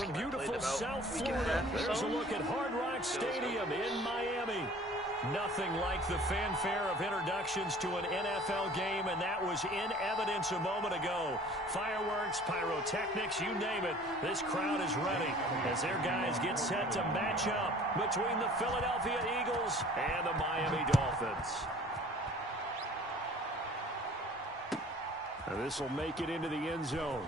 from beautiful South Florida, there's a look at Hard Rock Stadium in Miami. Nothing like the fanfare of introductions to an NFL game, and that was in evidence a moment ago. Fireworks, pyrotechnics, you name it. This crowd is ready as their guys get set to match up between the Philadelphia Eagles and the Miami Dolphins. And this will make it into the end zone.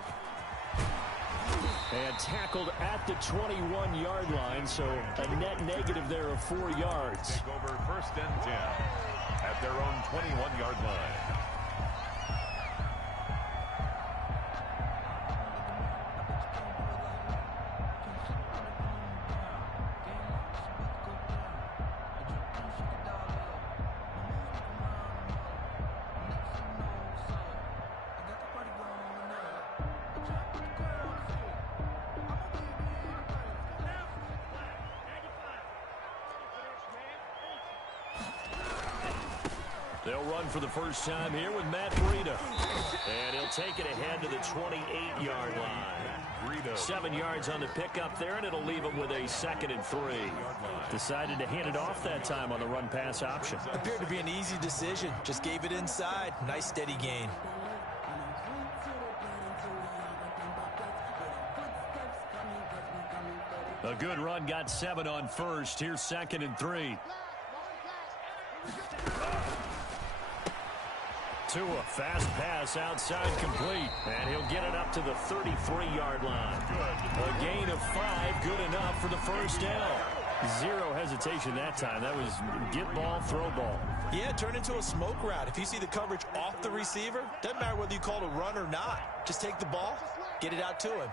And tackled at the 21-yard line, so a net negative there of 4 yards. Take over 1st and 10 at their own 21-yard line. They'll run for the first time here with Matt Breida. And he'll take it ahead to the 28-yard line. 7 yards on the pickup there, and it'll leave him with a 2nd and 3. Decided to hand it off that time on the run-pass option. Appeared to be an easy decision. Just gave it inside. Nice steady gain. A good run, got 7 on first. Here's 2nd and 3. Tua, fast pass outside complete. And he'll get it up to the 33-yard line. A gain of 5, good enough for the first down. Zero hesitation that time. That was get ball, throw ball. Yeah, turn into a smoke route. If you see the coverage off the receiver, doesn't matter whether you call it a run or not. Just take the ball, get it out to him.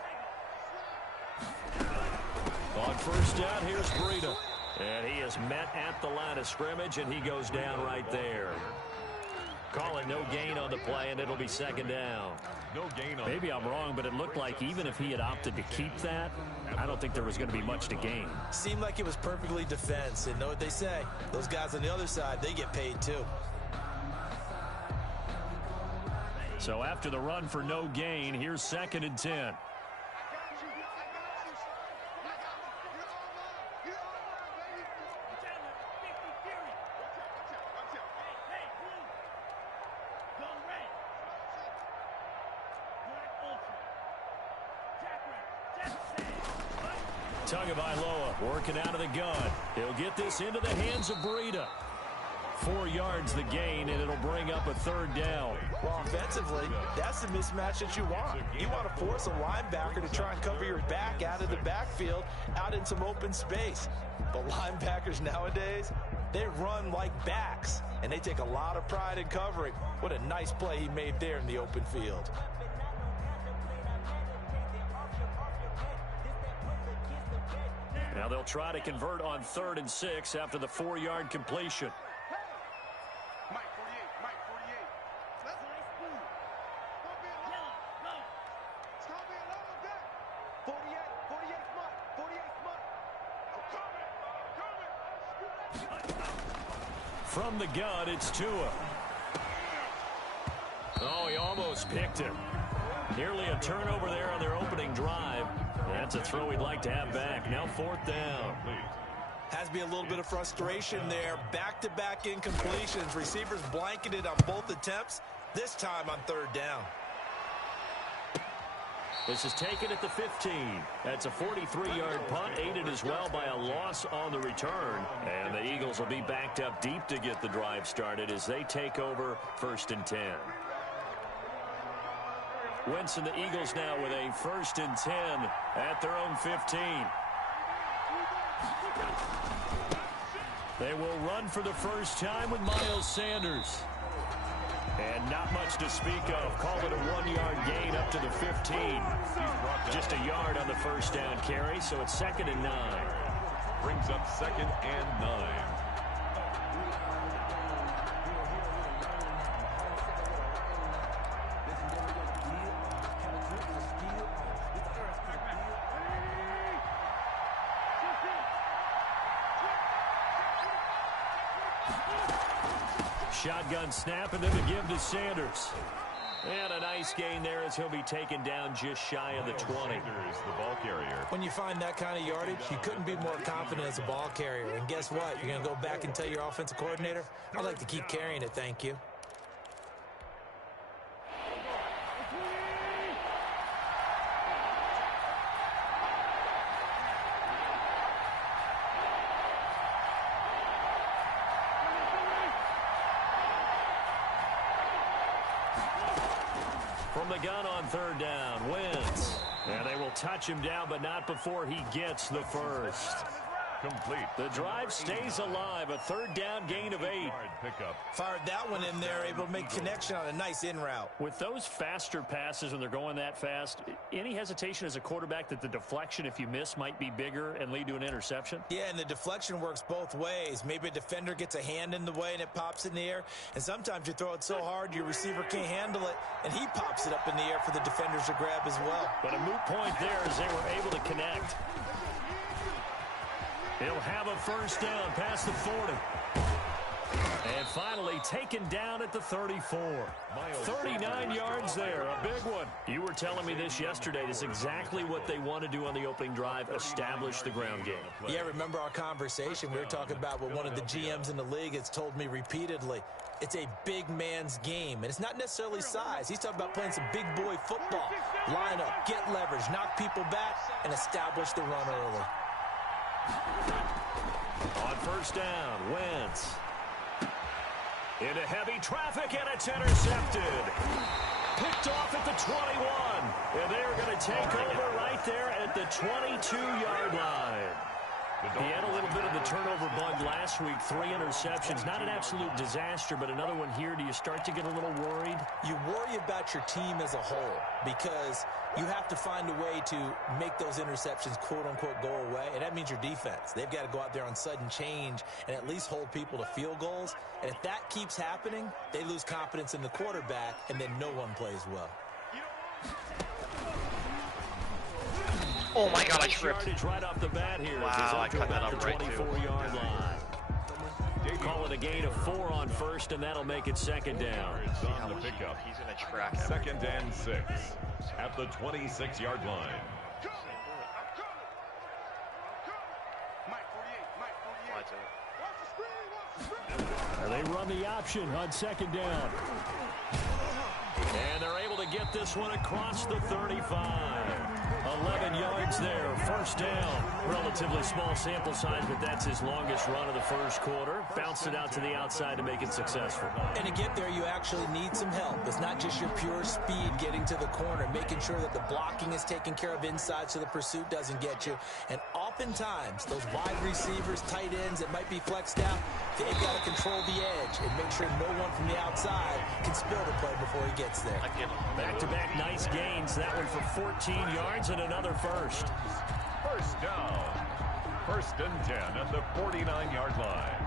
On first down, here's Breida. And he is met at the line of scrimmage, and he goes down right there. Call it no gain on the play, and it'll be 2nd down. No gain on. Maybe I'm wrong, but it looked like even if he had opted to keep that, I don't think there was going to be much to gain. Seemed like it was perfectly defense, and know what they say. Those guys on the other side, they get paid too. So after the run for no gain, here's 2nd and 10. Tagovailoa working out of the gun. He'll get this into the hands of Breida. 4 yards the gain, and it'll bring up a 3rd down. Well, offensively, that's the mismatch that you want. You want to force a linebacker to try and cover your back out of the backfield, out in some open space. But linebackers nowadays, they run like backs, and they take a lot of pride in covering. What a nice play he made there in the open field. Now they'll try to convert on 3rd and 6 after the 4-yard completion. From the gun, it's Tua. Oh, he almost picked him. Nearly a turnover there on their opening drive. That's a throw he'd like to have back. Now 4th down. Has to be a little bit of frustration there. Back-to-back incompletions. Receivers blanketed on both attempts. This time on 3rd down. This is taken at the 15. That's a 43-yard punt, aided as well by a loss on the return. And the Eagles will be backed up deep to get the drive started as they take over 1st and 10. Wentz and the Eagles now with a 1st and 10 at their own 15. They will run for the first time with Miles Sanders. And not much to speak of. Call it a 1-yard gain up to the 15. Just a yard on the first down carry, so it's 2nd and 9. Brings up 2nd and 9. Shotgun snap and then the give to Sanders. And a nice gain there as he'll be taken down just shy of the 20. Sanders, the ball carrier. When you find that kind of yardage, you couldn't be more confident as a ball carrier. And guess what? You're going to go back and tell your offensive coordinator, I'd like to keep carrying it, thank you. From the gun on third down, Wentz. And they will touch him down, but not before he gets the first. Complete. The drive stays alive. A third down gain of 8. Pickup. Fired that one in there, able to make connection on a nice in route. With those faster passes when they're going that fast, any hesitation as a quarterback that the deflection, if you miss, might be bigger and lead to an interception? Yeah, and the deflection works both ways. Maybe a defender gets a hand in the way and it pops in the air. And sometimes you throw it so hard your receiver can't handle it, and he pops it up in the air for the defenders to grab as well. But a moot point there as they were able to connect. He'll have a first down past the 40. And finally taken down at the 34. 39 yards there, a big one. You were telling me this yesterday. This is exactly what they want to do on the opening drive, establish the ground game. Yeah, remember our conversation? We were talking about what one of the GMs in the league has told me repeatedly. It's a big man's game, and it's not necessarily size. He's talking about playing some big boy football. Line up, get leverage, knock people back, and establish the run early. On first down, Wentz. Into heavy traffic, and it's intercepted. Picked off at the 21. And they're going to take over right there at the 22-yard line. He had a little bit of the turnover bug last week, 3 interceptions. Not an absolute disaster, but another one here. Do you start to get a little worried? You worry about your team as a whole because you have to find a way to make those interceptions, quote-unquote, go away, and that means your defense. They've got to go out there on sudden change and at least hold people to field goals. And if that keeps happening, they lose confidence in the quarterback, and then no one plays well. Oh my God, I tripped. Right off the bat here. Wow, I cut that up right too. 24-yard line. Call it a gain of 4 on first, and that'll make it second down. On the pickup. He's in a track. Second and 6 at the 26-yard line. They run the option on second down. And they're able to get this one across the 35. 11 yards there, first down. Relatively small sample size, but that's his longest run of the first quarter. Bounced it out to the outside to make it successful. And to get there, you actually need some help. It's not just your pure speed getting to the corner, making sure that the blocking is taken care of inside so the pursuit doesn't get you. And oftentimes, those wide receivers, tight ends that might be flexed out, they've got to control the edge and make sure no one from the outside can spill the play before he gets there. Back-to-back nice gains. That one for 14 yards and another first. First down. First and 10 at the 49-yard line.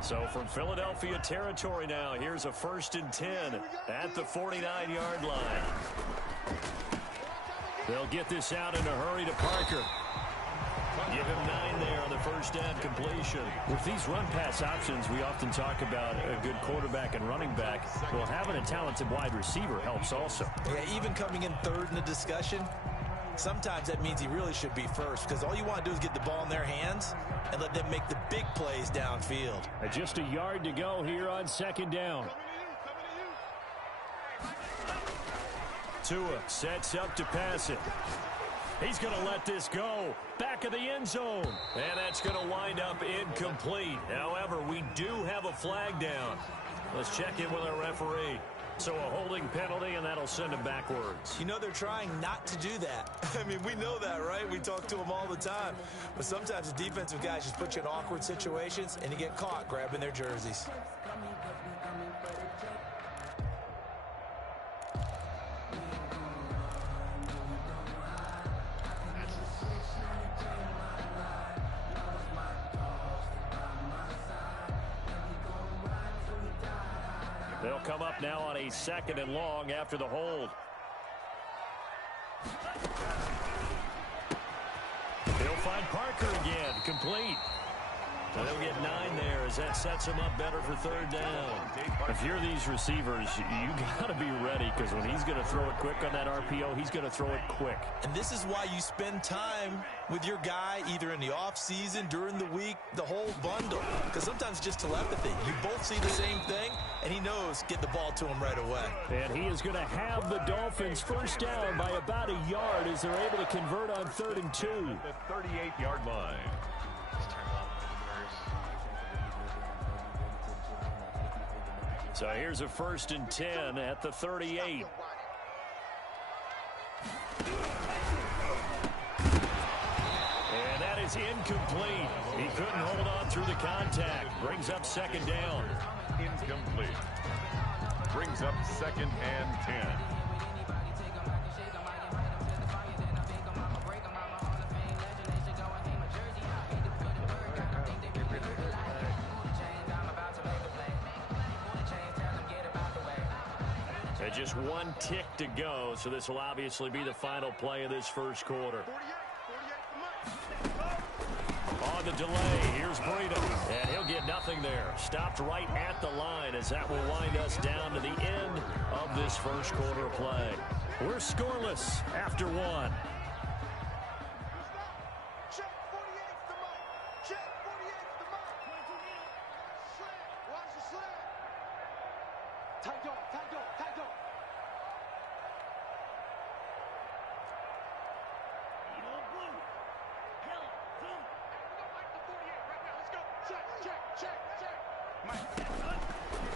So from Philadelphia territory now, here's a first and 10 at the 49-yard line. They'll get this out in a hurry to Parker. Give him 9 there on the first down completion. With these run-pass options, we often talk about a good quarterback and running back. Well, having a talented wide receiver helps also. Yeah, even coming in third in the discussion, sometimes that means he really should be first because all you want to do is get the ball in their hands and let them make the big plays downfield. Just a yard to go here on second down. Tua sets up to pass it. He's going to let this go. Back of the end zone. And that's going to wind up incomplete. However, we do have a flag down. Let's check in with our referee. So a holding penalty, and that'll send him backwards. You know, they're trying not to do that. I mean, we know that, right? We talk to them all the time. But sometimes the defensive guys just put you in awkward situations, and you get caught grabbing their jerseys. They'll come up now on a second and long after the hold. They'll find Parker again, complete. So they'll get 9 there as that sets them up better for third down. If you're these receivers, you got to be ready because when he's going to throw it quick on that RPO, he's going to throw it quick. And this is why you spend time with your guy either in the offseason, during the week, the whole bundle. Because sometimes just telepathy. You both see the same thing, and he knows get the ball to him right away. And he is going to have the Dolphins first down by about a yard as they're able to convert on 3rd and 2. The 38-yard line. So here's a 1st and 10 at the 38. And that is incomplete. He couldn't hold on through the contact. Brings up 2nd down. Incomplete. Brings up 2nd and 10. Just 1 tick to go, so this will obviously be the final play of this first quarter. On the delay, here's Breida, and he'll get nothing there. Stopped right at the line as that will wind us down to the end of this first quarter of play. We're scoreless after 1.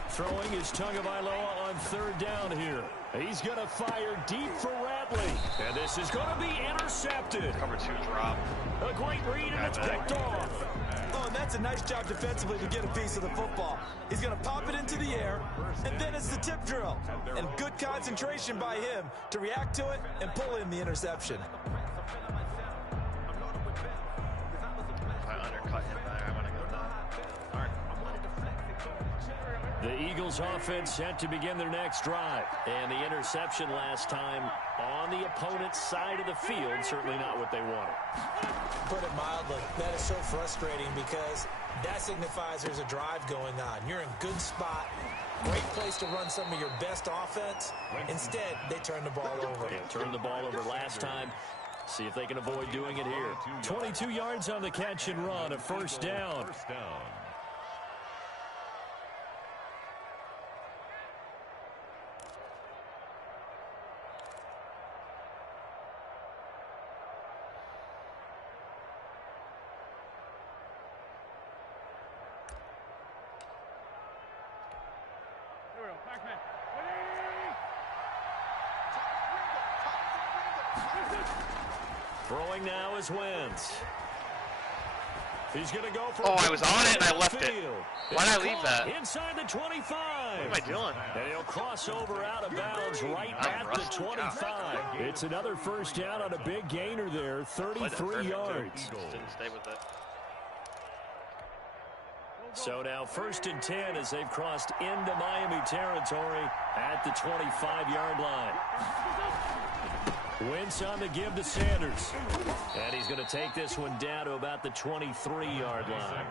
Throwing is Tagovailoa on 3rd down here. He's going to fire deep for Ratley. And this is going to be intercepted. Cover 2 drop. A great read, and it's picked off. Oh, and that's a nice job defensively to get a piece of the football. He's going to pop it into the air, and then it's the tip drill. And good concentration by him to react to it and pull in the interception. If I undercut him there, I want to go with that. The Eagles offense set to begin their next drive. And the interception last time on the opponent's side of the field, certainly not what they wanted. Put it mildly, that is so frustrating because that signifies there's a drive going on. You're in good spot, great place to run some of your best offense. Instead, they turn the ball over. Yeah, turned the ball over last time. See if they can avoid doing it here. 22 yards on the catch and run, a 1st down. Throwing now is Wentz. He's going to go for I was on it and I left it. Why did I leave that? Inside the 25. What am I doing? And he'll cross over out of bounds right at the 25. It's another 1st down on a big gainer there, 33 yards. Didn't stay with it. So now 1st and 10 as they've crossed into Miami territory at the 25-yard line. Wentz on the give to Sanders. And he's going to take this one down to about the 23-yard line.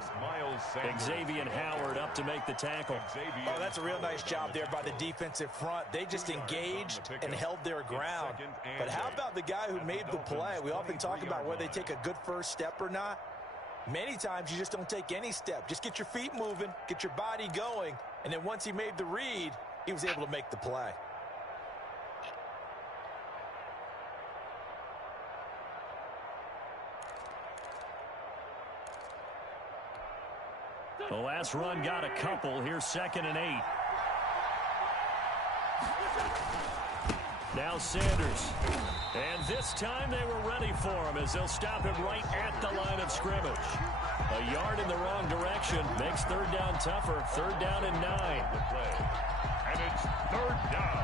Xavier Howard up to make the tackle. Oh, that's a real nice job there by the defensive front. They just engaged and held their ground. But how about the guy who made the play? We often talk about whether they take a good first step or not. Many times you just don't take any step. Just get your feet moving, get your body going, and then once he made the read, he was able to make the play. The last run got a couple. Here's 2nd and 8. Now Sanders. And this time they were ready for him as they'll stop him right at the line of scrimmage. A yard in the wrong direction makes 3rd down tougher. 3rd down and 9. And it's 3rd down.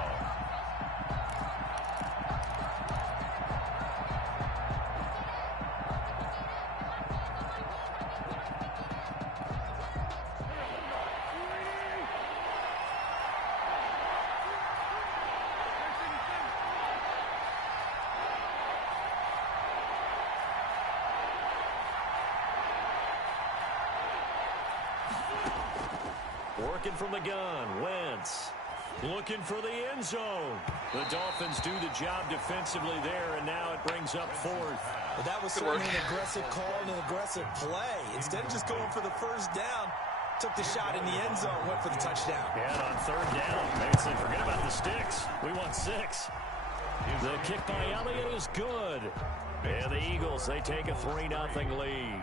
Working from the gun, Wentz. Looking for the end zone. The Dolphins do the job defensively there, and now it brings up 4th. Well, that was certainly an aggressive call and an aggressive play. Instead of just going for the first down, took the shot in the end zone, went for the touchdown. Yeah, on 3rd down, they said, forget about the sticks. We want 6. The kick by Elliott is good. And the Eagles, they take a 3-0 lead.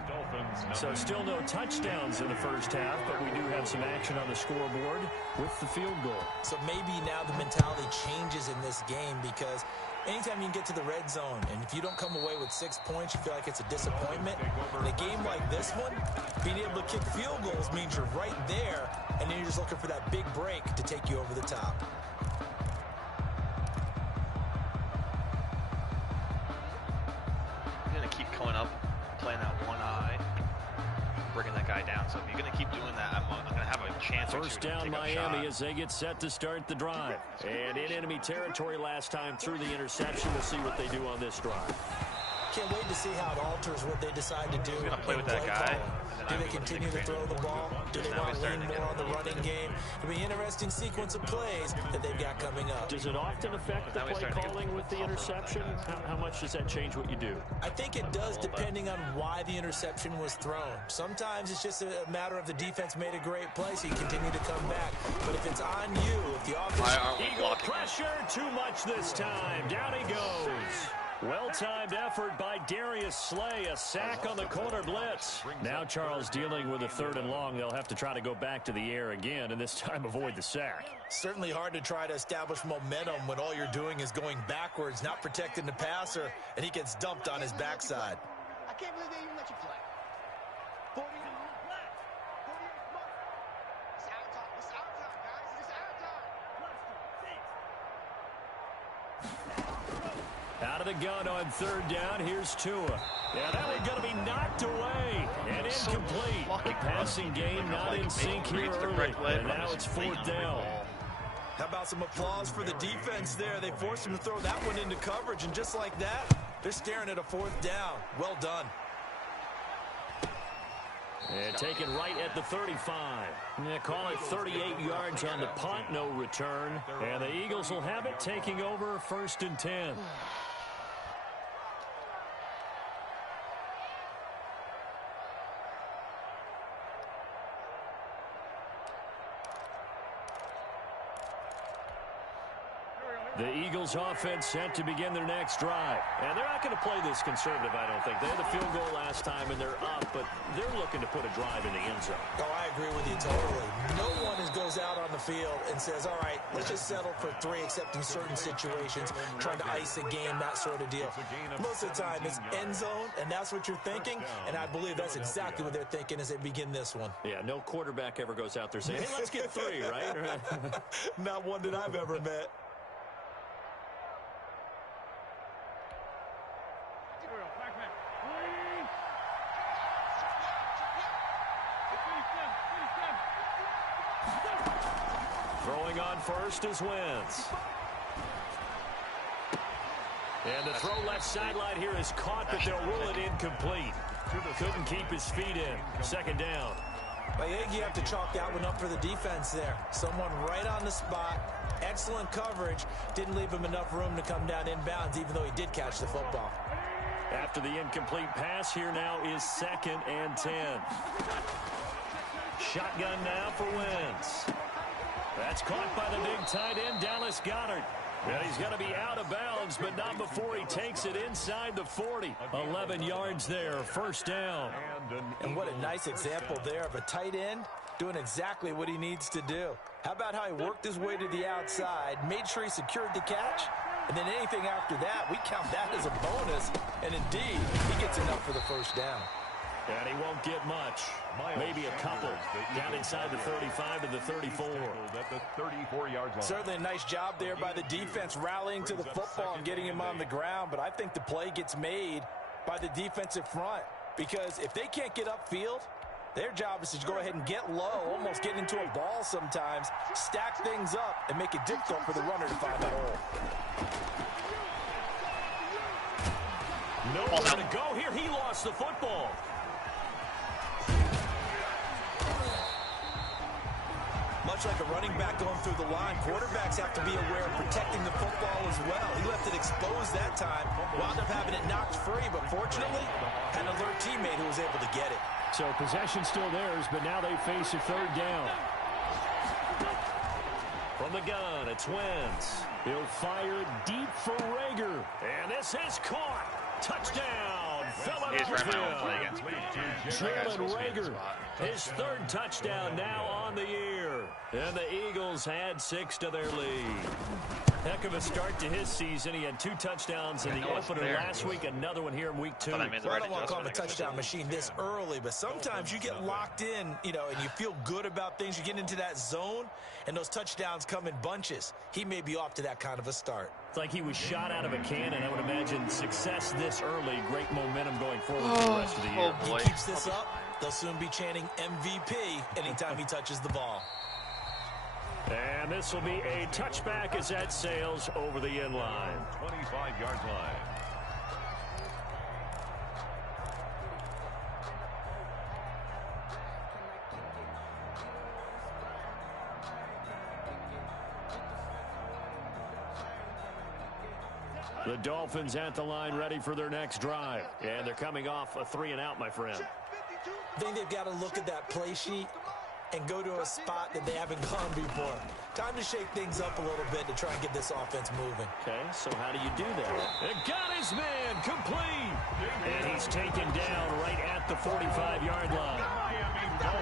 So still no touchdowns in the first half, but we do have some action on the scoreboard with the field goal. So maybe now the mentality changes in this game, because anytime you can get to the red zone, and if you don't come away with 6 points, you feel like it's a disappointment. In a game like this one, being able to kick field goals means you're right there, and then you're just looking for that big break to take you over the top. Coming up, playing that one eye, bringing that guy down. So if you're going to keep doing that, I'm going to have a chance. First down, Miami, as they get set to start the drive. And in enemy territory last time through the interception. We'll see what they do on this drive. Can't wait to see how it alters what they decide to do. We're going to play with that guy. Do they continue to throw the ball? Do they want to lean more on the running game? It'll be an interesting sequence of plays that they've got coming up. Does it often affect the play calling with the interception? How much does that change what you do? I think it does, depending on why the interception was thrown. Sometimes it's just a matter of the defense made a great play, so you continue to come back. But if it's on you, if the offense... Eagle pressure, too much this time. Down he goes. Well-timed effort by Darius Slay. A sack on the corner blitz. Now Charles dealing with a 3rd and long. They'll have to try to go back to the air again, and this time avoid the sack. Certainly hard to try to establish momentum when all you're doing is going backwards, not protecting the passer, and he gets dumped on his backside. I can't believe they even let you play. 40 flag. 48 months. It's our time. It's our time, guys. It's our time. Out of the gun on 3rd down. Here's Tua. Yeah, that one's going to be knocked away and incomplete. The passing game not in sync here early. And now it's 4th down. How about some applause for the defense there? They forced him to throw that one into coverage, and just like that, they're staring at a 4th down. Well done. And taken right at the 35. They call it 38 yards on the punt, no return. And the Eagles will have it, taking over 1st and 10. The Eagles offense set to begin their next drive. And they're not going to play this conservative, I don't think. They had the field goal last time, and they're up, but they're looking to put a drive in the end zone. Oh, I agree with you totally. No one goes out on the field and says, all right, let's just settle for 3, except in certain situations, trying to ice a game, that sort of deal. Most of the time, it's end zone, and that's what you're thinking, and I believe that's exactly what they're thinking as they begin this one. Yeah, no quarterback ever goes out there saying, hey, let's get 3, right? Not one that I've ever met. Throwing on first is Wentz. And the throw left sideline here is caught, but they'll rule it incomplete. Couldn't keep his feet in. 2nd down. I think you have to chalk that one up for the defense there. Someone right on the spot. Excellent coverage. Didn't leave him enough room to come down inbounds, even though he did catch the football. After the incomplete pass, here now is 2nd and 10. Shotgun now for Wentz. That's caught by the big tight end, Dallas Goedert. And he's going to be out of bounds, but not before he takes it inside the 40. 11 yards there, 1st down. And what a nice example there of a tight end doing exactly what he needs to do. How about how he worked his way to the outside, made sure he secured the catch, and then anything after that, we count that as a bonus. And indeed, he gets enough for the 1st down. And he won't get much. Maybe a couple. Down inside the 35 to the 34. At the 34-yard line. Certainly a nice job there by the defense rallying to the football and getting him on the ground. But I think the play gets made by the defensive front. Because if they can't get upfield, their job is to go ahead and get low, almost get into a ball sometimes, stack things up, and make it difficult for the runner to find the hole. Nowhere to go here. He lost the football. much like a running back going through the line, quarterbacks have to be aware of protecting the football as well. He left it exposed that time, wound up having it knocked free, but fortunately, had an alert teammate who was able to get it. So possession still theirs, but now they face a third down. From the gun, it's Wentz. He'll fire deep for Rager. And this is caught. Touchdown. Jalen Rager, his third touchdown now on the year. And the Eagles had 6 to their lead. Heck of a start to his season. He had 2 touchdowns in the opener last week, another one here in week 2. Well, I don't want to call him a touchdown machine this early, but sometimes you get locked in, and you feel good about things. You get into that zone, and those touchdowns come in bunches. He may be off to that kind of a start. It's like he was shot out of a cannon. I would imagine success this early, great momentum going forward for the rest of the year. He keeps this up, they'll soon be chanting MVP anytime he touches the ball. And this will be a touchback as that sails over the end line. 25-yard line. The Dolphins at the line ready for their next drive. And they're coming off a 3-and-out, my friend. I think they've got to look at that play sheet and go to a spot that they haven't gone before. Time to shake things up a little bit to try and get this offense moving. Okay, so how do you do that? It got his man complete. And he's taken down right at the 45-yard line.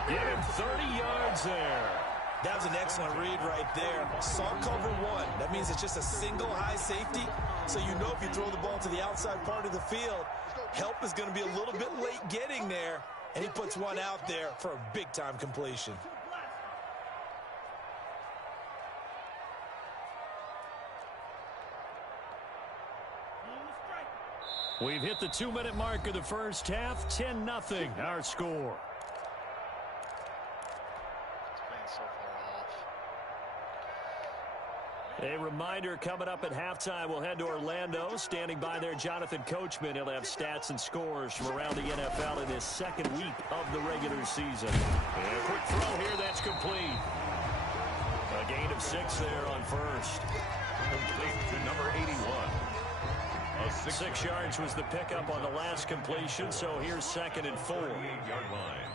Give him 30 yards there. That was an excellent read right there. Saw cover 1. That means it's just a single high safety. So you know if you throw the ball to the outside part of the field, help is going to be a little bit late getting there. And he puts one out there for a big-time completion. We've hit the 2-minute mark of the first half. 10-0, our score. A reminder coming up at halftime, we'll head to Orlando. Standing by there, Jonathan Coachman. He'll have stats and scores from around the NFL in his second week of the regular season. And a quick throw here, that's complete. A gain of 6 there on first. Complete to number 81. 6 yards was the pickup on the last completion, so here's 2nd and 4. 38-yard line.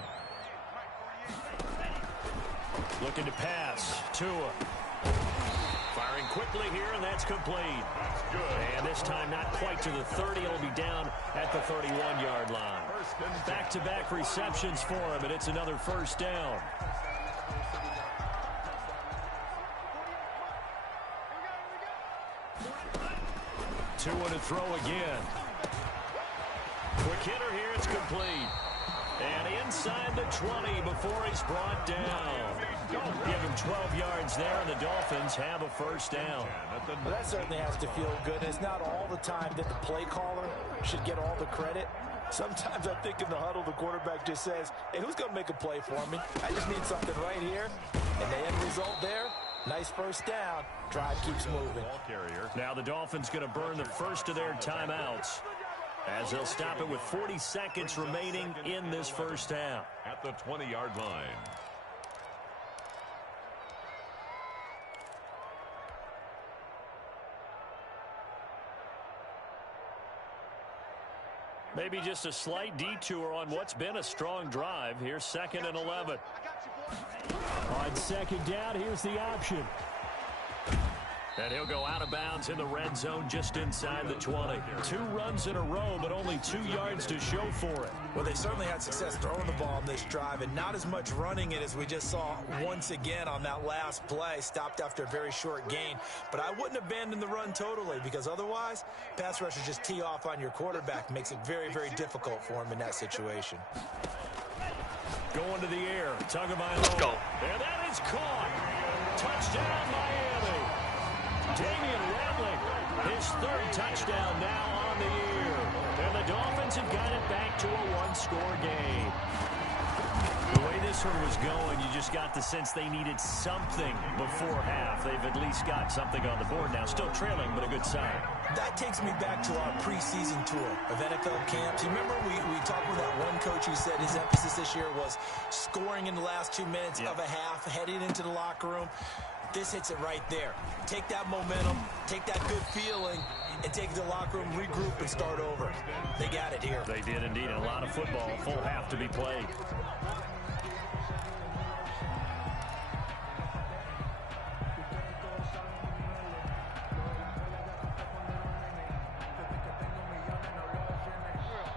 Looking to pass. Tua. Firing quickly here, and that's complete. And this time not quite to the 30. It'll be down at the 31-yard line. Back-to-back receptions for him, and it's another first down. Tua to throw again. Quick hitter here, it's complete. And inside the 20 before he's brought down. Give him 12 yards there, and the Dolphins have a first down. Well, that certainly has to feel good. It's not all the time that the play caller should get all the credit. Sometimes I think in the huddle, the quarterback just says, hey, who's going to make a play for me? I just need something right here. And the end result there, nice first down. Drive keeps moving. Now the Dolphins going to burn the first of their timeouts, as they'll stop it with 40 seconds remaining in this first half. At the 20-yard line. Maybe just a slight detour on what's been a strong drive. Here's 2nd and 11. On 2nd down, here's the option. And he'll go out of bounds in the red zone just inside the 20. 2 runs in a row, but only 2 yards to show for it. Well, they certainly had success throwing the ball on this drive, and not as much running it as we just saw once again on that last play. Stopped after a very short gain. But I wouldn't abandon the run totally, because otherwise, pass rushers just tee off on your quarterback. Makes it very, very difficult for him in that situation. Going to the air. Tagovailoa. Let's go. And that is caught. Touchdown, Miami. Damian Rattling, his 3rd touchdown now on the year. And the Dolphins have got it back to a 1-score game. The way this one was going, you just got the sense they needed something before half. They've at least got something on the board now. Still trailing, but a good sign. That takes me back to our preseason tour of NFL camps. You remember we talked with that one coach who said his emphasis this year was scoring in the last 2 minutes of a half, heading into the locker room. This hits it right there. Take that momentum, take that good feeling, and take it to the locker room, regroup, and start over. They got it here. They did indeed. A lot of football, full half to be played.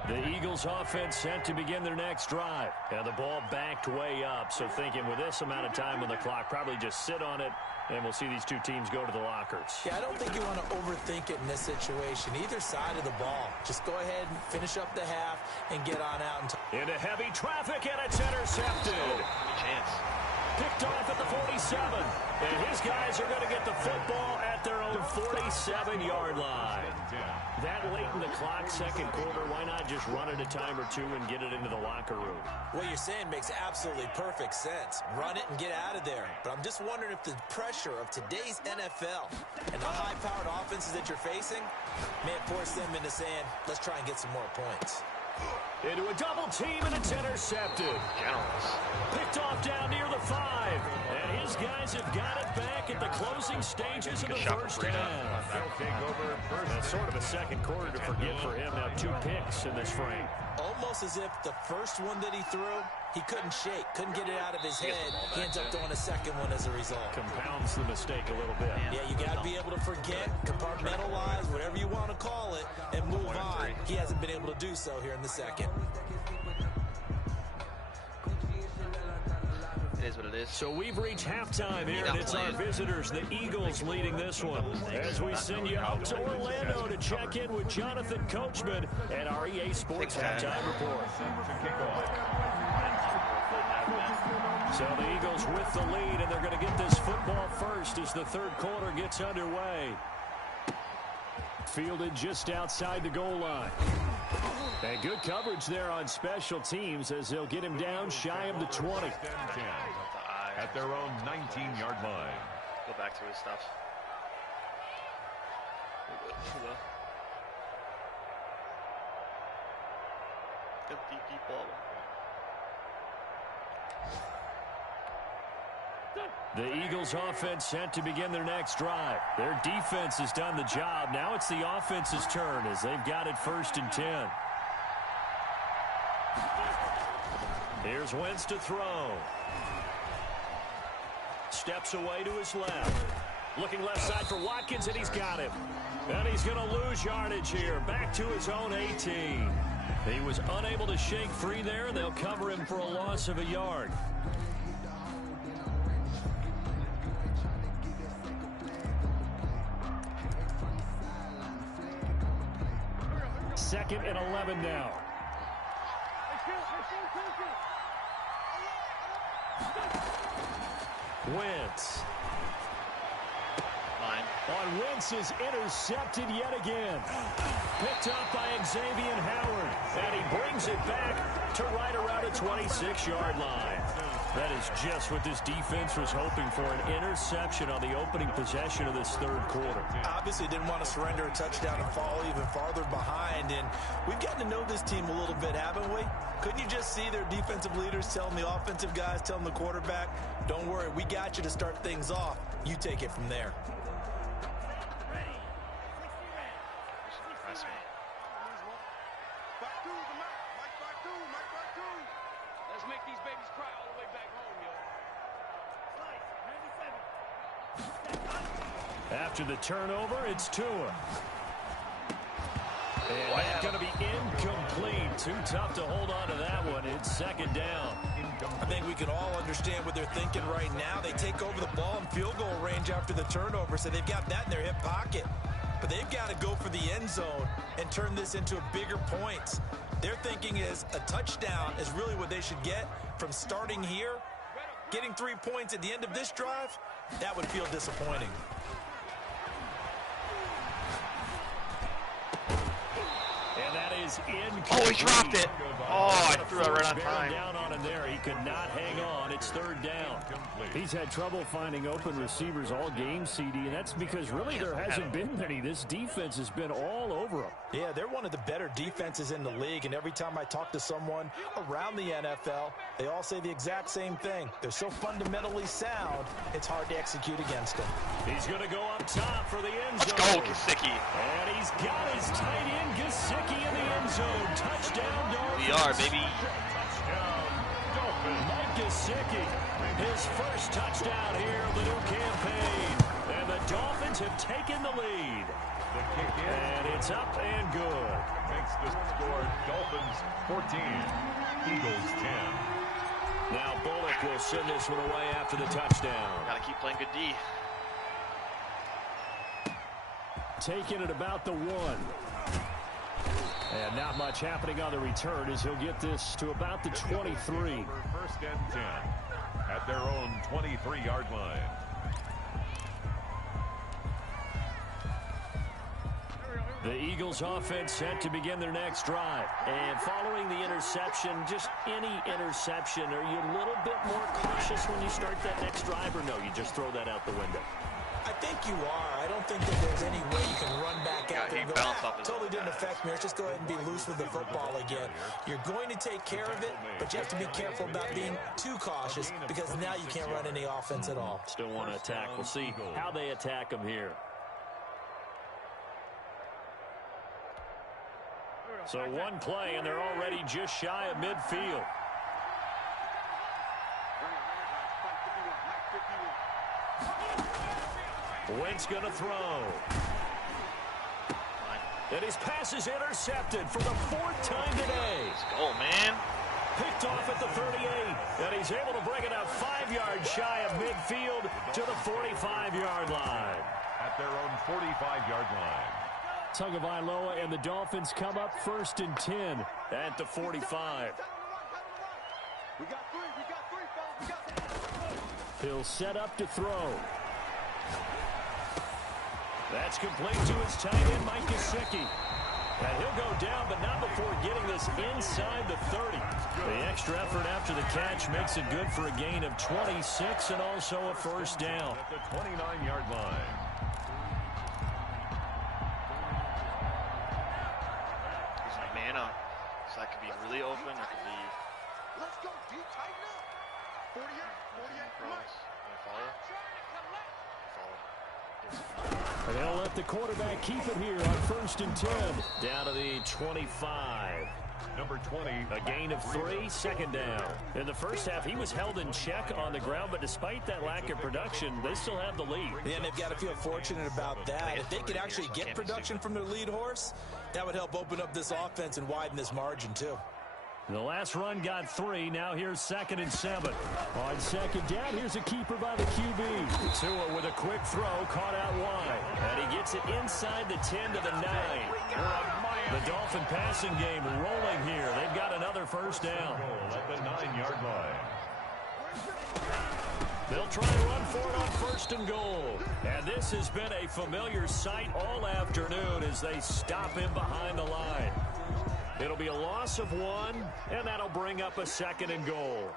The Eagles offense set to begin their next drive. And the ball backed way up. So thinking with this amount of time on the clock, probably just sit on it, and we'll see these two teams go to the lockers. Yeah, I don't think you want to overthink it in this situation. Either side of the ball. Just go ahead and finish up the half and get on out. Into heavy traffic, and it's intercepted. Chance. Picked off at the 47. And his guys are going to get the football at their own 47-yard line. That late in the clock, second quarter, why not just run it a time or two and get it into the locker room? What you're saying makes absolutely perfect sense. Run it and get out of there. But I'm just wondering if the pressure of today's NFL and the high-powered offenses that you're facing may force them into saying, let's try and get some more points. Into a double team, and it's intercepted. Generals. Picked off down near the 5. And his guys have got it back at the closing stages of the first half. They'll take over first. That's sort of a second quarter to forget for him. Now 2 picks in this frame. Almost as if the first one that he threw, he couldn't shake, couldn't get it out of his head. He ends up throwing a second one as a result. Compounds the mistake a little bit. Yeah, you got to be able to forget, compartmentalize, whatever you want to call it, and move on. He hasn't been able to do so here in the second. It is what it is. So we've reached halftime here, and it's our visitors, the Eagles, leading this one. As we send you out to Orlando to check in with Jonathan Coachman at our EA Sports Halftime Report. So the Eagles with the lead, and they're going to get this football first as the third quarter gets underway. Fielded just outside the goal line. And good coverage there on special teams as they'll get him down shy of the 20. At their own 19-yard line. Go back to his stuff. Good deep ball. The Eagles offense set to begin their next drive. Their defense has done the job. Now it's the offense's turn as they've got it 1st and 10. Here's Wentz to throw. Steps away to his left. Looking left side for Watkins, and he's got him. And he's going to lose yardage here. Back to his own 18. He was unable to shake free there. They'll cover him for a loss of a yard. 2nd and 11 now. Wentz. On Wentz is intercepted yet again. Picked up by Xavier Howard. And he brings it back to right around the 26-yard line. That is just what this defense was hoping for, an interception on the opening possession of this third quarter. Obviously didn't want to surrender a touchdown and fall even farther behind. And we've gotten to know this team a little bit, haven't we? Couldn't you just see their defensive leaders telling the offensive guys, telling the quarterback, don't worry, we got you to start things off. You take it from there. Let's make these babies cry all the way back home, yo. After the turnover, it's Tua. And that's going to be incomplete. Too tough to hold on to that one. It's 2nd down. I think we can all understand what they're thinking right now. They take over the ball in field goal range after the turnover, so they've got that in their hip pocket. But they've got to go for the end zone and turn this into a bigger point. Their thinking is a touchdown is really what they should get from starting here. Getting 3 points at the end of this drive, that would feel disappointing. And that is is incomplete. Oh, he dropped it. Oh, I threw it right on time. Down on him there. He could not hang on. It's third down. He's had trouble finding open receivers all game, CD, and that's because really there hasn't been many. This defense has been all over him. Yeah, they're one of the better defenses in the league, and every time I talk to someone around the NFL, they all say the exact same thing. They're so fundamentally sound, it's hard to execute against them. He's going to go up top for the end zone. Let's go, Gesicki. And he's got his tight end, Gesicki, in the end zone. Touchdown, Dolphins. We are, baby. Mike Gesicki, his first touchdown here of the new campaign. And the Dolphins have taken the lead. And it's up and good. Makes the score Dolphins 14, Eagles 10. Now Bullock will send this one away after the touchdown. Got to keep playing good D. Taking it about the 1. And not much happening on the return as he'll get this to about the 23. First and 10 at their own 23-yard line. The Eagles offense set to begin their next drive. And following the interception, just any interception, are you a little bit more cautious when you start that next drive, or no, you just throw that out the window? I think you are. I don't think that there's any way you can run back out there and go, totally didn't affect me. Let's just go ahead and be loose with the football again. You're going to take care of it, but you have to be careful about being too cautious because now you can't run any offense at all. Still want to attack. We'll see how they attack them here. So one play, and they're already just shy of midfield. Wentz going to throw. And his pass is intercepted for the 4th time today. Let's go, man. Picked off at the 38, and he's able to bring it up 5 yards shy of midfield to the 45-yard line. At their own 45-yard line. Tagovailoa and the Dolphins come up 1st and 10 at the 45. We got three, fellas. We got three. He'll set up to throw. That's complete to his tight end, Mike Gesicki. And he'll go down, but not before getting this inside the 30. The extra effort after the catch makes it good for a gain of 26 and also a first down. At the 29-yard line. There's a man up. So that could be really open. It could be... Let's go, D. Tighten up. 48. Cross. Follow. And they'll let the quarterback keep it here on 1st and 10. Down to the 25. Number 20. A gain of 3, second down. In the first half, he was held in check on the ground, but despite that lack of production, they still have the lead. Yeah, and they've got to feel fortunate about that. If they could actually get production from their lead horse, that would help open up this offense and widen this margin, too. The last run got 3. Now here's 2nd and 7. On 2nd down, here's a keeper by the QB. Tua with a quick throw, caught out wide. And he gets it inside the 10 to the 9. The Dolphin passing game rolling here. They've got another first down. At the 9-yard line. They'll try to run for it on 1st and goal. And this has been a familiar sight all afternoon as they stop him behind the line. It'll be a loss of 1, and that'll bring up a 2nd and goal.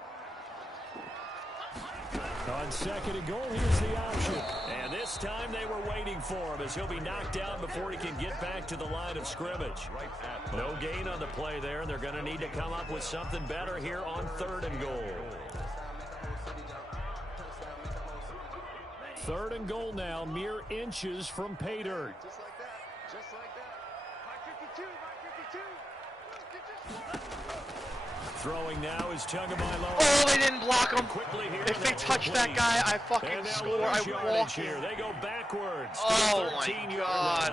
On 2nd and goal, here's the option. And this time they were waiting for him as he'll be knocked down before he can get back to the line of scrimmage. No gain on the play there, and they're going to need to come up with something better here on 3rd and goal. 3rd and goal now, mere inches from pay dirt. Just like that. Just like that. My 52. Throwing now is Tagovailoa. Oh, they didn't block him. Quickly here, If they touch that guy, I fucking score. I walk here. They go backwards. Oh my God.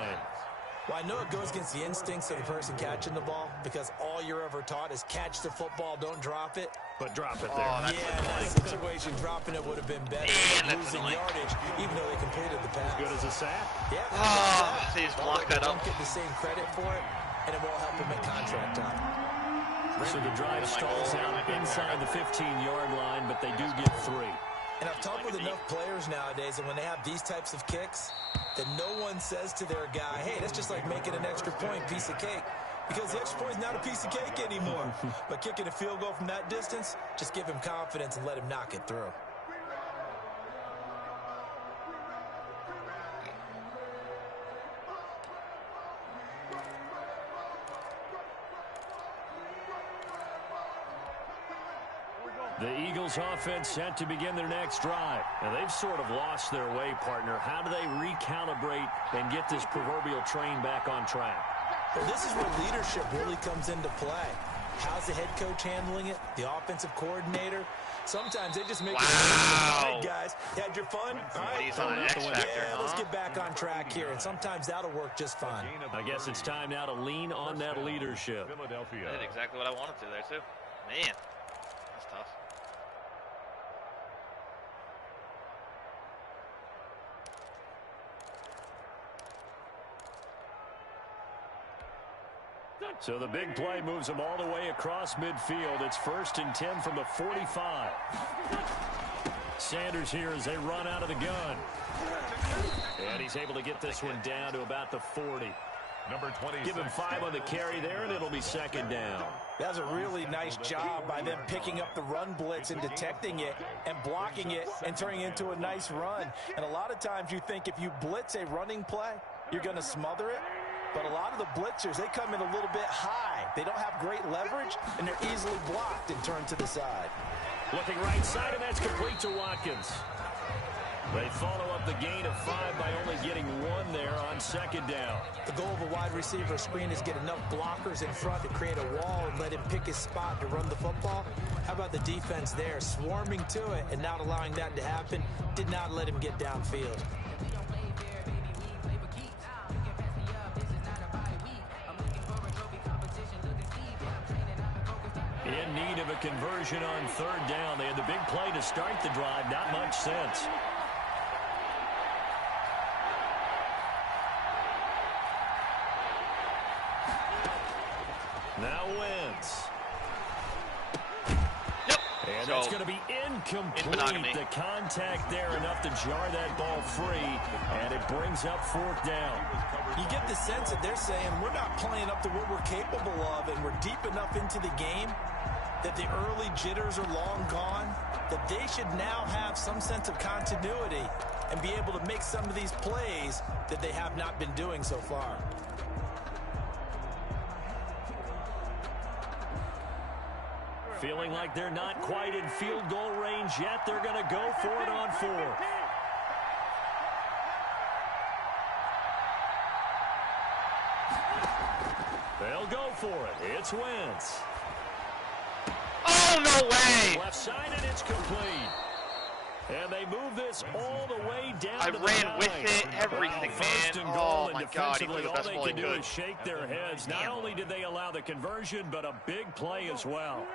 Well, I know it goes against the instincts of the person catching the ball because all you're ever taught is catch the football, don't drop it. But drop it there. Oh, that's Yeah, in that situation, dropping it would have been better than losing yardage, even though they completed the pass. Good as a sack. Yeah. Oh, they just blocked that up. Don't get the same credit for it, and it won't help them at contract time. So the drive stalls out inside the 15-yard line, but they do get 3. And I've talked with enough players nowadays, and when they have these types of kicks, that no one says to their guy, hey, that's just like making an extra point, piece of cake. because the extra point is not a piece of cake anymore. But kicking a field goal from that distance, just give him confidence and let him knock it through. The Eagles offense set to begin their next drive. And they've sort of lost their way, partner. How do they recalibrate and get this proverbial train back on track? Well, this is where leadership really comes into play. How's the head coach handling it? The offensive coordinator? Sometimes they just make it all right, guys. You had your fun? All right. He's on an X factor. Yeah, let's get back on track here. And sometimes that'll work just fine. I guess it's time now to lean on that leadership. Philadelphia. I did exactly what I wanted to there, too. Man, that's tough. So the big play moves them all the way across midfield. It's 1st and 10 from the 45. Sanders here as they run out of the gun. And he's able to get this one down to about the 40. Number 20. Give him 5 on the carry there, and it'll be 2nd down. That's a really nice job by them picking up the run blitz and detecting it and blocking it and turning it into a nice run. And a lot of times you think if you blitz a running play, you're going to smother it. But a lot of the blitzers, they come in a little bit high. They don't have great leverage, and they're easily blocked and turned to the side. Looking right side, and that's complete to Watkins. They follow up the gain of 5 by only getting 1 there on 2nd down. The goal of a wide receiver screen is get enough blockers in front to create a wall and let him pick his spot to run the football. How about the defense there, swarming to it and not allowing that to happen? Did not let him get downfield. In need of a conversion on 3rd down. They had the big play to start the drive. Not much sense. Now Wentz. Yep. And that's going to be incomplete. The contact there enough to jar that ball free. And it brings up 4th down. You get the sense that they're saying we're not playing up to what we're capable of, and we're deep enough into the game that the early jitters are long gone, that they should now have some sense of continuity and be able to make some of these plays that they have not been doing so far. Feeling like they're not quite in field goal range yet. They're going to go for it on 4th. They'll go for it. It's Wentz. Oh, no way! Left side, and it's complete. And they move this all the way down I to the ran 9. with it, everything, First man. and goal, Oh, my and God, he defensively, threw the all best they ball he can do could. is shake their heads. Not only did they allow the conversion, but a big play as well.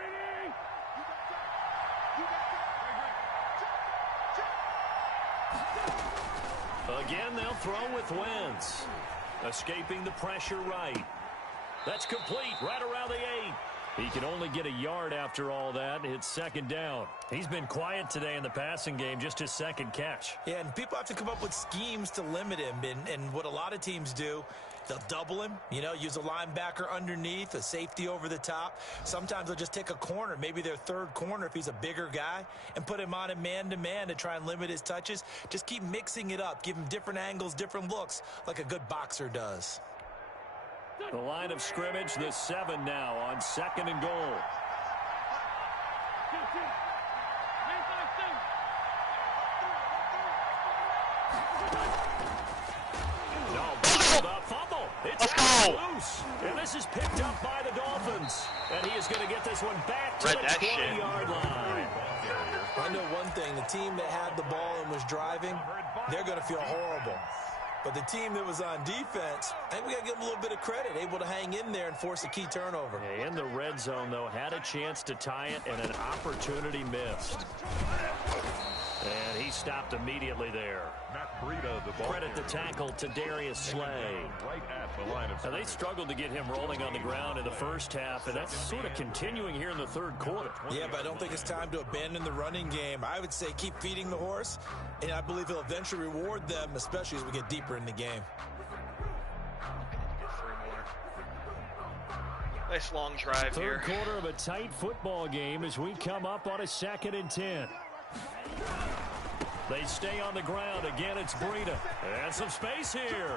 Again, they'll throw with Wentz. Escaping the pressure right. That's complete right around the 8. He can only get a yard after all that. It's 2nd down. He's been quiet today in the passing game, just his 2nd catch. Yeah, and people have to come up with schemes to limit him. And what a lot of teams do, they'll double him, use a linebacker underneath, a safety over the top. Sometimes they'll just take a corner, maybe their 3rd corner if he's a bigger guy, and put him on a man-to-man to try and limit his touches. Just keep mixing it up. Give him different angles, different looks, like a good boxer does. The line of scrimmage, the 7 now on 2nd and goal. The fumble. It's loose. And this is picked up by the Dolphins. And he is going to get this one back to the 20-yard line. I know one thing. The team that had the ball and was driving, they're going to feel horrible. But the team that was on defense, I think we got to give them a little bit of credit, able to hang in there and force a key turnover. Yeah, in the red zone, though, had a chance to tie it and an opportunity missed. And he stopped immediately there. Matt Breida, the ball Credit the tackle to Darius Slay. Right at the line of Now, they struggled to get him rolling on the ground in the first half, and that's sort of continuing here in the 3rd quarter. Yeah, but I don't think it's time to abandon the running game. I would say keep feeding the horse, and I believe he'll eventually reward them, especially as we get deeper in the game. Nice long drive here. Third quarter of a tight football game as we come up on a 2nd and 10. They stay on the ground. Again, it's Breida. And some space here.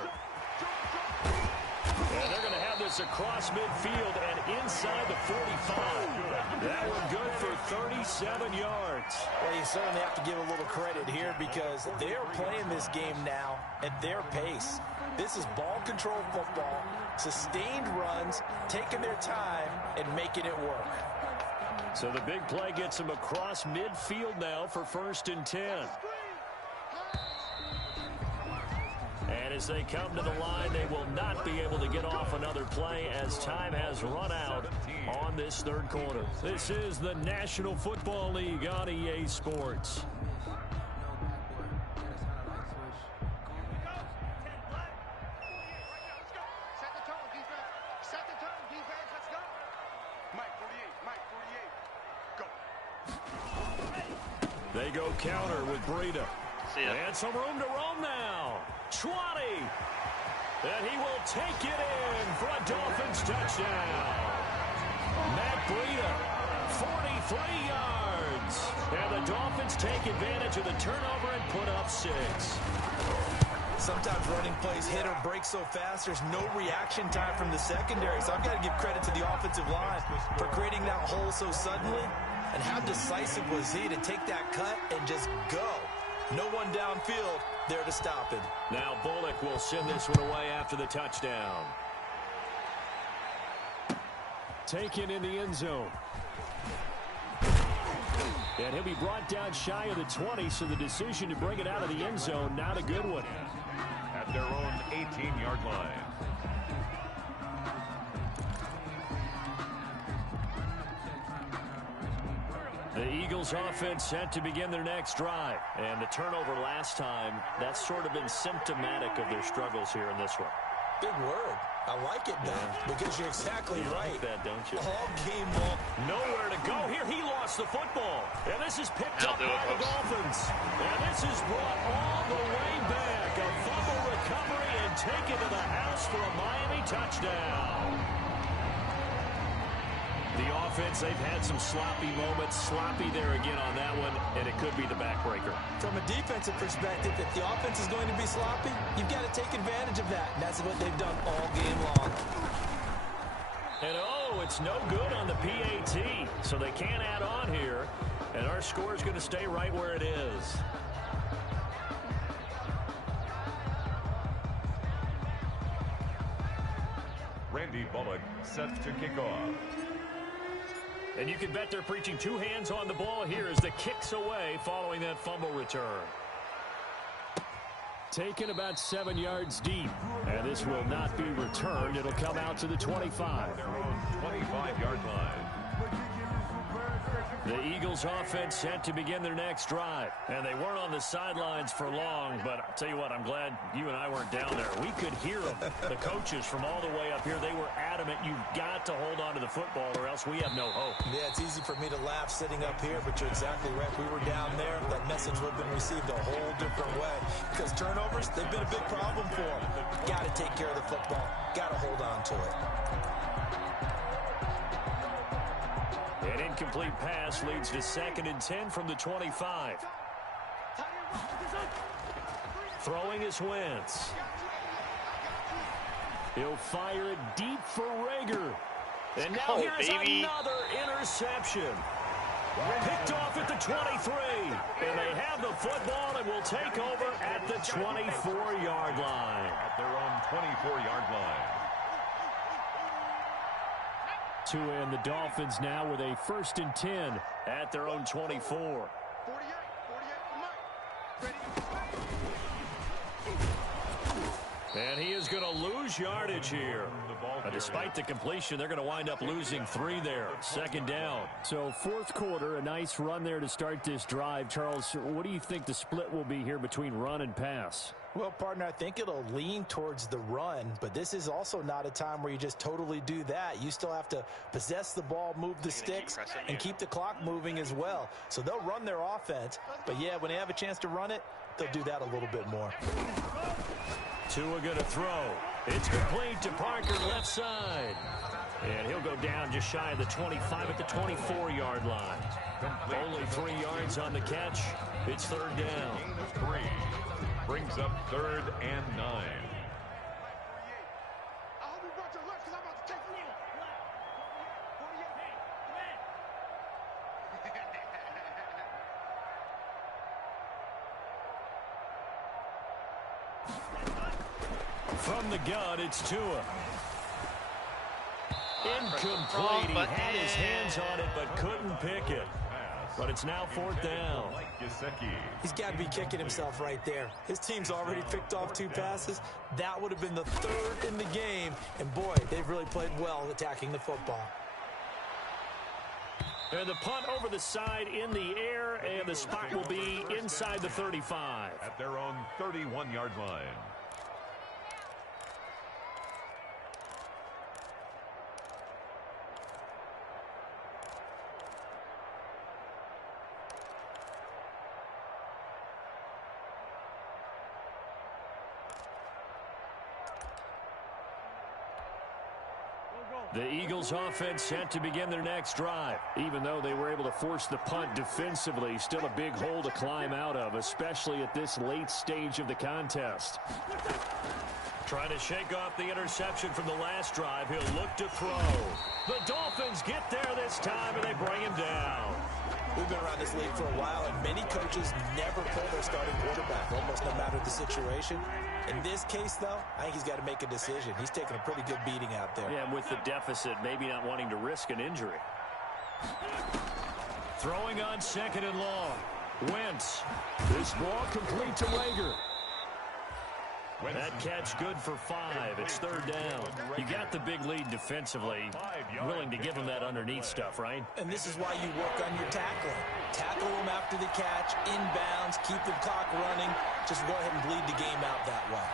And they're going to have this across midfield and inside the 45. That one good for 37 yards. Well, you certainly have to give a little credit here because they're playing this game now at their pace. This is ball control football, sustained runs, taking their time, and making it work. So the big play gets them across midfield now for 1st and 10. And as they come to the line, they will not be able to get off another play as time has run out on this third quarter. This is the National Football League on EA Sports. They go counter with Breida. And some room to roam now. 20. And he will take it in for a Dolphins touchdown. Matt Breida, 43 yards. And the Dolphins take advantage of the turnover and put up 6. Sometimes running plays hit or break so fast, there's no reaction time from the secondary. So I've got to give credit to the offensive line for creating that hole so suddenly. And how decisive was he to take that cut and just go? No one downfield there to stop him. Now Bullock will send this one away after the touchdown. Taken in the end zone. And he'll be brought down shy of the 20, so the decision to bring it out of the end zone, not a good one. At their own 18-yard line. The Eagles offense set to begin their next drive. And the turnover last time, that's sort of been symptomatic of their struggles here in this one. Big word. I like it, though, because you're exactly right. Like that, don't you? All game long. Nowhere to go here. He lost the football. And this is picked up by the Dolphins. And this is brought all the way back. A fumble recovery and taken to the house for a Miami touchdown. The offense, they've had some sloppy moments. Sloppy there again on that one, and it could be the backbreaker. From a defensive perspective, if the offense is going to be sloppy, you've got to take advantage of that. And that's what they've done all game long. And oh, it's no good on the PAT, so they can't add on here. And our score is going to stay right where it is. Randy Bullock set to kick off. And you can bet they're preaching 2 hands on the ball here as the kick's away following that fumble return. Taken about 7 yards deep. And this will not be returned. It'll come out to the 25. Their own 25-yard line. The Eagles offense set to begin their next drive. And they weren't on the sidelines for long, but I'll tell you what, I'm glad you and I weren't down there. We could hear them. The coaches from all the way up here, they were adamant, you've got to hold on to the football or else we have no hope. Yeah, it's easy for me to laugh sitting up here, but you're exactly right. We were down there. That message would have been received a whole different way. Because turnovers, they've been a big problem for them. Got to take care of the football. Got to hold on to it. An incomplete pass leads to 2nd and 10 from the 25. Throwing is Wentz. He'll fire it deep for Rager. And now here's another interception. Picked off at the 23. And they have the football and will take over at the 24-yard line. At their own 24-yard line. To end the Dolphins now with a 1st and 10 at their own 24. And he is going to lose yardage here. Despite the completion, they're going to wind up losing 3 there. 2nd down. So 4th quarter, a nice run there to start this drive. Charles, what do you think the split will be here between run and pass? Well, partner, I think it'll lean towards the run, but this is also not a time where you just totally do that. You still have to possess the ball, move the sticks, and keep the clock moving as well. So they'll run their offense, but yeah, when they have a chance to run it, they'll do that a little bit more. Tua going to throw. It's complete to Parker left side. And he'll go down just shy of the 25 at the 24-yard line. Only 3 yards on the catch. It's third down. Gain of 3. Brings up 3rd and 9. I hope you brought your lunch because I'm about to take you. 48. From the gun, it's Tua. Incomplete. He had his hands on it but couldn't pick it. But it's now 4th down. He's got to be kicking himself right there. His team's already picked off 2 passes. That would have been the 3rd in the game. And, boy, they've really played well attacking the football. And the punt over the side in the air, and the spot will be inside the 35. At their own 31-yard line. The Eagles offense set to begin their next drive. Even though they were able to force the punt defensively, still a big hole to climb out of, especially at this late stage of the contest. Trying to shake off the interception from the last drive. He'll look to throw. The Dolphins get there this time, and they bring him down. We've been around this league for a while, and many coaches never pull their starting quarterback, almost no matter the situation. In this case, though, I think he's got to make a decision. He's taking a pretty good beating out there. Yeah, with the deficit, maybe not wanting to risk an injury. Throwing on 2nd and long. Wentz. This ball complete to Rager. That catch good for 5. It's 3rd down. You got the big lead defensively. Willing to give him that underneath stuff, right? And this is why you work on your tackling. Tackle them after the catch, inbounds, keep the clock running. Just go ahead and bleed the game out that way.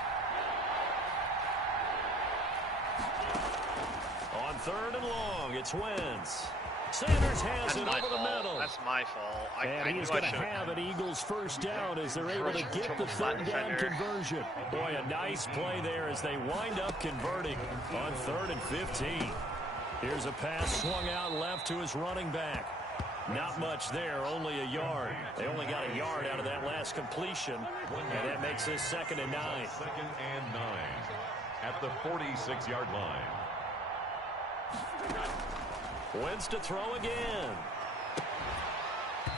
On 3rd and long, it's Wentz. Sanders has it over the middle. That's my fault. And he's going to have an Eagles first down as they're able to get the 3rd down conversion. Boy, a nice play there as they wind up converting on 3rd and 15. Here's a pass swung out left to his running back. Not much there, only a yard. They only got a yard out of that last completion, and that makes this 2nd and 9. 2nd and 9 at the 46-yard line. Wentz to throw again.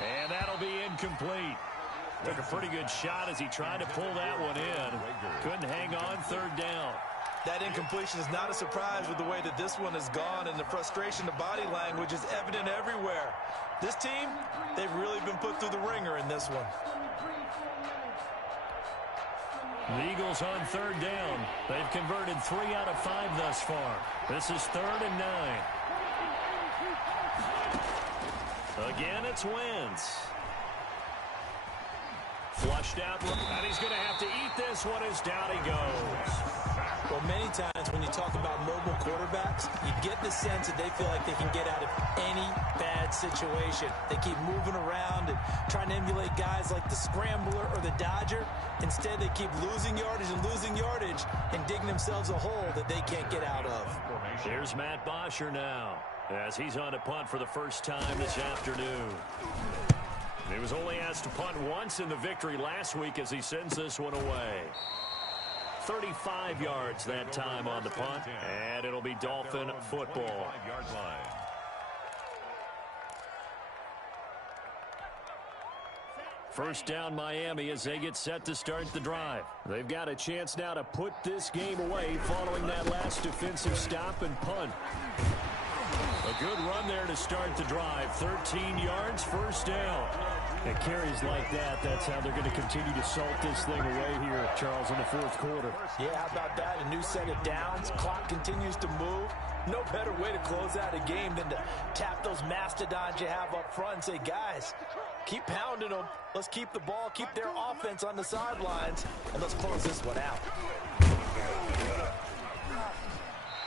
And that'll be incomplete. Took a pretty good shot as he tried to pull that one in. Couldn't hang on 3rd down. That incompletion is not a surprise with the way that this one has gone, and the frustration, the body language is evident everywhere. This team, they've really been put through the ringer in this one. The Eagles on 3rd down. They've converted 3 out of 5 thus far. This is 3rd and 9. Again, it's Wentz. Flushed out, and he's going to have to eat this one as down he goes. Well, many times when you talk about mobile quarterbacks, you get the sense that they feel like they can get out of any bad situation. They keep moving around and trying to emulate guys like the Scrambler or the Dodger. Instead, they keep losing yardage and digging themselves a hole that they can't get out of. Here's Matt Bosher now as he's on to punt for the first time this afternoon. He was only asked to punt once in the victory last week as he sends this one away. 35 yards that time on the punt, and it'll be Dolphin football. First down Miami as they get set to start the drive. They've got a chance now to put this game away following that last defensive stop and punt. A good run there to start the drive. 13 yards, first down. It carries like that. That's how they're going to continue to salt this thing away here, Charles, in the 4th quarter. Yeah, how about that? A new set of downs. Clock continues to move. No better way to close out a game than to tap those mastodons you have up front and say, guys, keep pounding them. Let's keep the ball, keep their offense on the sidelines, and let's close this one out.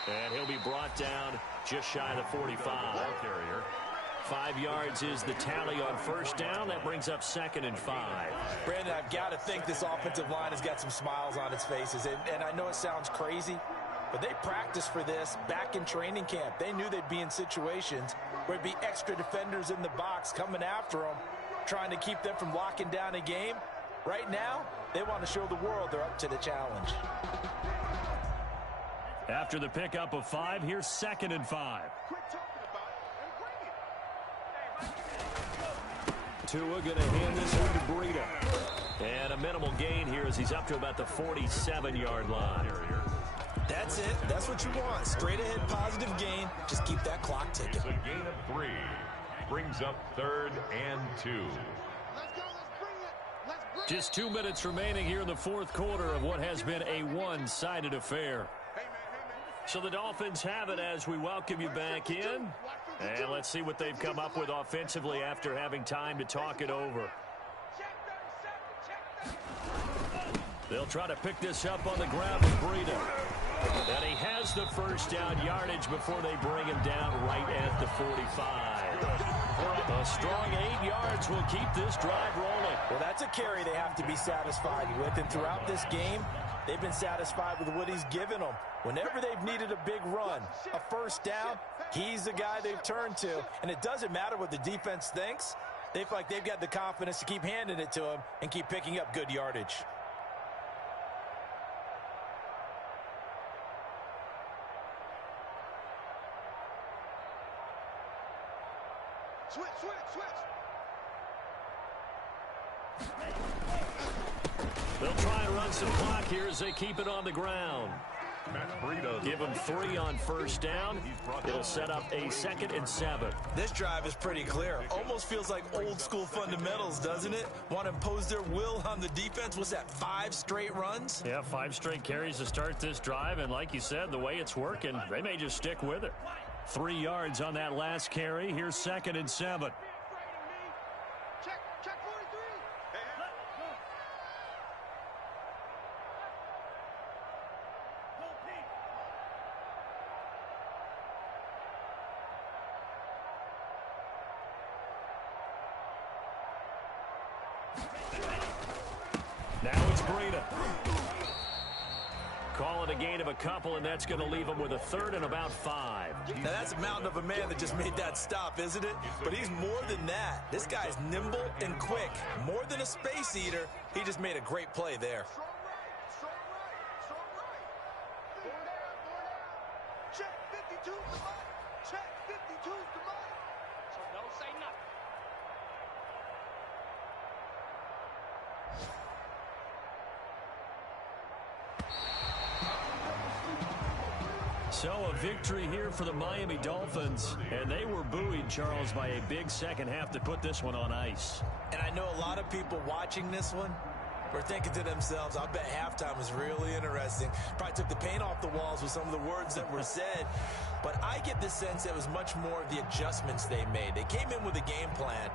And he'll be brought down just shy of the 45. 5 yards is the tally on first down. That brings up 2nd and 5. Brandon, I've got to think this offensive line has got some smiles on its faces. And I know it sounds crazy, But they practiced for this back in training camp. They knew they'd be in situations where there'd be extra defenders in the box coming after them, trying to keep them from locking down a game. Right now, they want to show the world they're up to the challenge. After the pickup of 5, here's 2nd and 5. Tua going to hand this one to Breida. And a minimal gain here as he's up to about the 47-yard line. That's it. That's what you want. Straight ahead positive gain. Just keep that clock ticking. It's a gain of 3. Brings up 3rd and 2. Just 2 minutes remaining here in the 4th quarter of what has been a one-sided affair. So the Dolphins have it as we welcome you back in. And let's see what they've come up with offensively after having time to talk it over. They'll try to pick this up on the ground with Breida. And he has the first down yardage before they bring him down right at the 45. A strong 8 yards will keep this drive rolling. Well, that's a carry they have to be satisfied with. And throughout this game, they've been satisfied with what he's given them. Whenever they've needed a big run, a first down, he's the guy they've turned to. And it doesn't matter what the defense thinks. They feel like they've got the confidence to keep handing it to him and keep picking up good yardage. Switch. They'll try and run some clock here as they keep it on the ground. Give them 3 on first down. It'll set up a 2nd and 7. This drive is pretty clear. Almost feels like old school fundamentals, doesn't it? Want to impose their will on the defense. What's that, 5 straight runs? Yeah, 5 straight carries to start this drive. And like you said, the way it's working, they may just stick with it. 3 yards on that last carry. Here's 2nd and 7. Check 43. Now it's Breida. Call it a gain of a couple, and that's going to leave him with a 3rd and about 5. Now, that's a mountain of a man that just made that stop, isn't it? But he's more than that. This guy's nimble and quick. More than a space eater, he just made a great play there. Strong right. 4 down. Check 52's the money. Check 52's the money. So don't say nothing. So a victory here for the Miami Dolphins. And they were buoyed, Charles, by a big second half to put this one on ice. And I know a lot of people watching this one were thinking to themselves, I bet halftime was really interesting. Probably took the paint off the walls with some of the words that were said. But I get the sense it was much more of the adjustments they made. They came in with a game plan.